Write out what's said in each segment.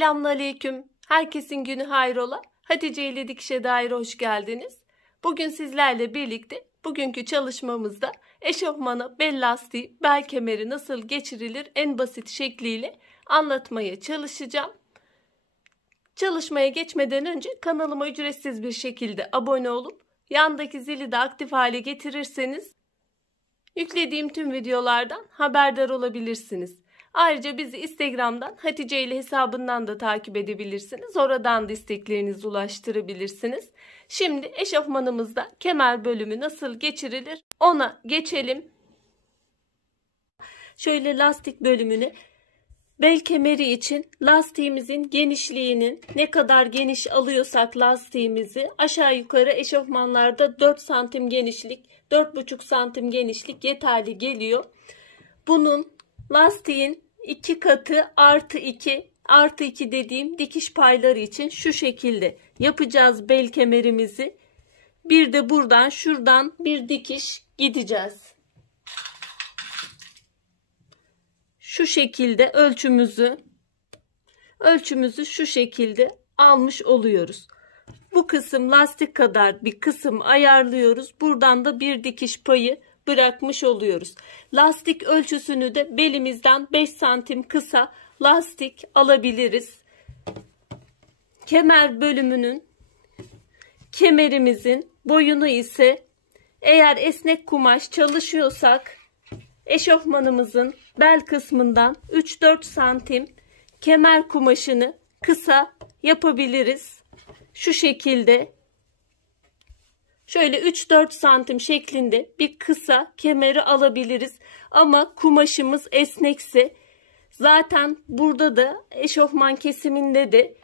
Selamünaleyküm. Herkesin günü hayrola. Hatice ile Dikişe Dair'e hoş geldiniz. Bugün sizlerle birlikte bugünkü çalışmamızda eşofmana bel lastiği, bel kemeri nasıl geçirilir en basit şekliyle anlatmaya çalışacağım. Çalışmaya geçmeden önce kanalıma ücretsiz bir şekilde abone olup yandaki zili de aktif hale getirirseniz yüklediğim tüm videolardan haberdar olabilirsiniz. Ayrıca bizi Instagram'dan Hatice ile hesabından da takip edebilirsiniz. Oradan da isteklerinizi ulaştırabilirsiniz. Şimdi eşofmanımızda kemer bölümü nasıl geçirilir ona geçelim. Şöyle lastik bölümünü, bel kemeri için lastiğimizin genişliğinin ne kadar geniş alıyorsak lastiğimizi aşağı yukarı eşofmanlarda 4 santim genişlik, 4,5 santim genişlik yeterli geliyor. Bunun lastiğin 2 katı artı 2, artı 2 dediğim dikiş payları için şu şekilde yapacağız bel kemerimizi. Bir de buradan şuradan bir dikiş gideceğiz. Şu şekilde ölçümüzü şu şekilde almış oluyoruz. Bu kısım lastik kadar bir kısım ayarlıyoruz. Buradan da bir dikiş payı bırakmış oluyoruz. Lastik ölçüsünü de belimizden 5 santim kısa lastik alabiliriz. Kemer bölümünün, kemerimizin boyunu ise eğer esnek kumaş çalışıyorsak eşofmanımızın bel kısmından 3-4 santim kemer kumaşını kısa yapabiliriz. Şu şekilde şöyle 3-4 santim şeklinde bir kısa kemeri alabiliriz. Ama kumaşımız esnekse zaten burada da eşofman kesiminde de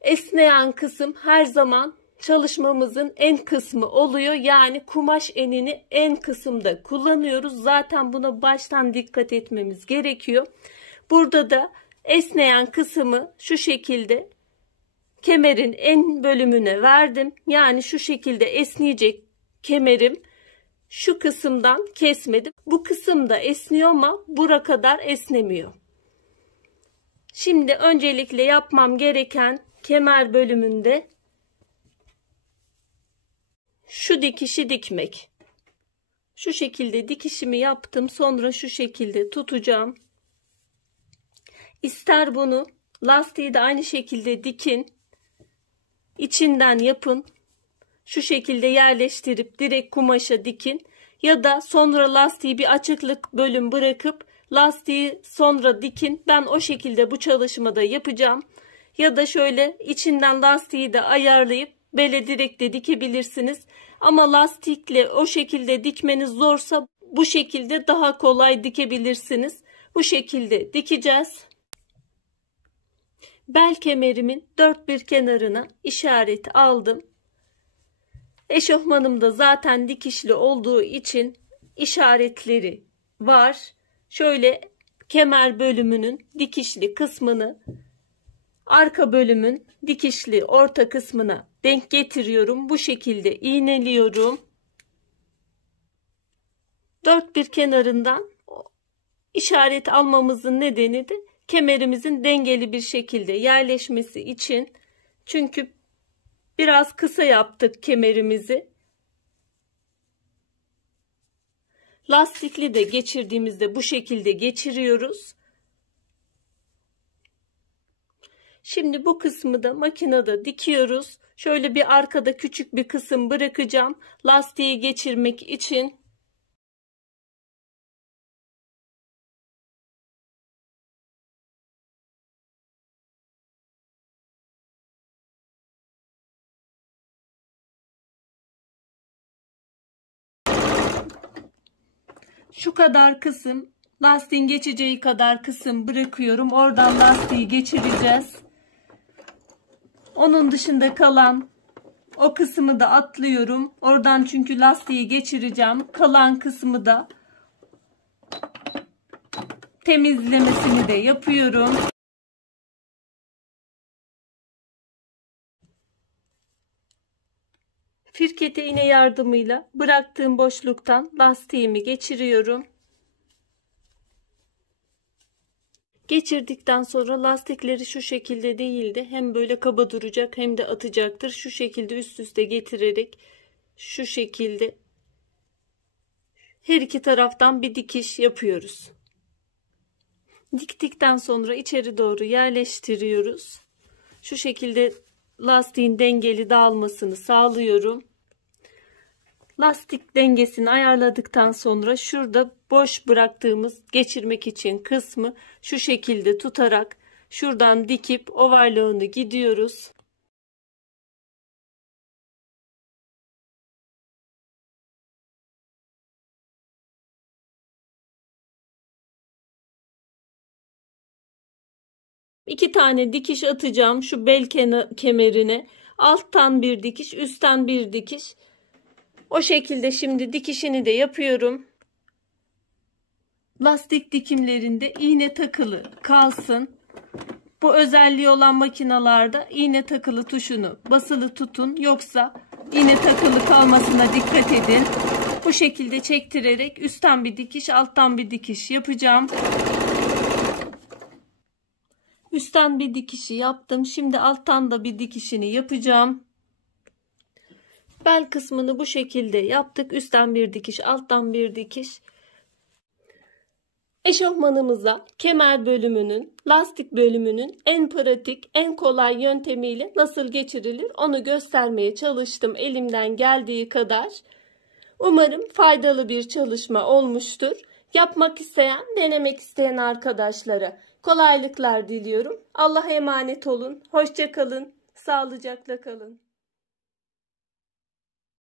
esneyen kısım her zaman çalışmamızın en kısmı oluyor. Yani kumaş enini en kısımda kullanıyoruz. Zaten buna baştan dikkat etmemiz gerekiyor. Burada da esneyen kısmı şu şekilde kemerin en bölümüne verdim. Yani şu şekilde esneyecek kemerim şu kısımdan kesmedim. Bu kısım da esniyor ama bura kadar esnemiyor. Şimdi öncelikle yapmam gereken kemer bölümünde şu dikişi dikmek. Şu şekilde dikişimi yaptım. Sonra şu şekilde tutacağım. İster bunu lastiği de aynı şekilde dikin. İçinden yapın. Şu şekilde yerleştirip direkt kumaşa dikin. Ya da sonra lastiği bir açıklık bölüm bırakıp lastiği sonra dikin. Ben o şekilde bu çalışmada yapacağım. Ya da şöyle içinden lastiği de ayarlayıp bele direkt de dikebilirsiniz. Ama lastikle o şekilde dikmeniz zorsa bu şekilde daha kolay dikebilirsiniz. Bu şekilde dikeceğiz. Bel kemerimin dört bir kenarına işaret aldım. Eşofmanım da zaten dikişli olduğu için işaretleri var. Şöyle kemer bölümünün dikişli kısmını arka bölümün dikişli orta kısmına denk getiriyorum. Bu şekilde iğneliyorum. Dört bir kenarından işaret almamızın nedeni de kemerimizin dengeli bir şekilde yerleşmesi için. Çünkü biraz kısa yaptık kemerimizi. Lastikli de geçirdiğimizde bu şekilde geçiriyoruz. Şimdi bu kısmı da makinede dikiyoruz. Şöyle bir arkada küçük bir kısım bırakacağım. Lastiği geçirmek için. Şu kadar kısım, lastiğin geçeceği kadar kısım bırakıyorum. Oradan lastiği geçireceğiz. Onun dışında kalan o kısmı da atlıyorum. Oradan çünkü lastiği geçireceğim. Kalan kısmı da temizlemesini de yapıyorum. Firkete iğne yardımıyla bıraktığım boşluktan lastiğimi geçiriyorum. Geçirdikten sonra lastikleri şu şekilde değildi. Hem böyle kaba duracak hem de atacaktır. Şu şekilde üst üste getirerek şu şekilde her iki taraftan bir dikiş yapıyoruz. Diktikten sonra içeri doğru yerleştiriyoruz. Şu şekilde lastiğin dengeli dağılmasını sağlıyorum. Lastik dengesini ayarladıktan sonra şurada boş bıraktığımız geçirmek için kısmı şu şekilde tutarak şuradan dikip overlock'unu gidiyoruz. İki tane dikiş atacağım şu bel kemerine. Alttan bir dikiş, üstten bir dikiş. O şekilde şimdi dikişini de yapıyorum. Lastik dikimlerinde iğne takılı kalsın. Bu özelliği olan makinalarda iğne takılı tuşunu basılı tutun. Yoksa iğne takılı kalmasına dikkat edin. Bu şekilde çektirerek üstten bir dikiş, alttan bir dikiş yapacağım. Üstten bir dikişi yaptım. Şimdi alttan da bir dikişini yapacağım. Bel kısmını bu şekilde yaptık. Üstten bir dikiş, alttan bir dikiş. Eşofmanımıza kemer bölümünün, lastik bölümünün en pratik, en kolay yöntemiyle nasıl geçirilir onu göstermeye çalıştım elimden geldiği kadar. Umarım faydalı bir çalışma olmuştur. Yapmak isteyen, denemek isteyen arkadaşlara kolaylıklar diliyorum. Allah'a emanet olun. Hoşça kalın. Sağlıcakla kalın.